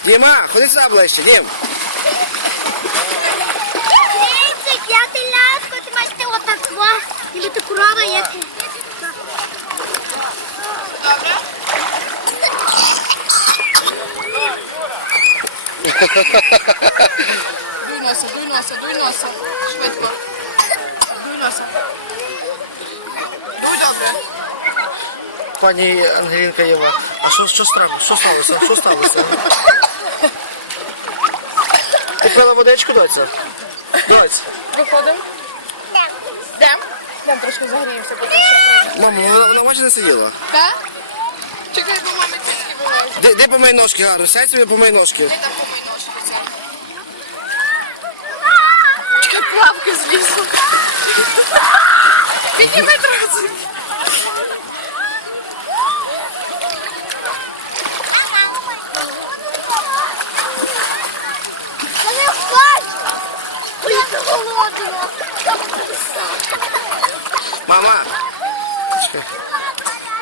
Діма, ходи сюди ближче, Дім. Крицик, я телятко, ти маєш ти отаква. Ніби ти корова, як... Добре? Дуй носа. Швидко. Дуй носа. Дуй добре. Пані Ангелінка Єва, а що сталося? Що сталося? Ти пила водичку, доця? Доць. Виходимо. Йдем. Йдем трошки загріємося, потім ще прийдемо. Мамо, вона майже не сиділа. Так? Чекай, бо мами тільки вилазить. Де помий ножки, гарно, сядь собі помий ножки. Ти там помий ножки це. Чекай, плавки злізу. Підніми трасу. Та не хочу! Ой, я голодна. Мама! Чекай.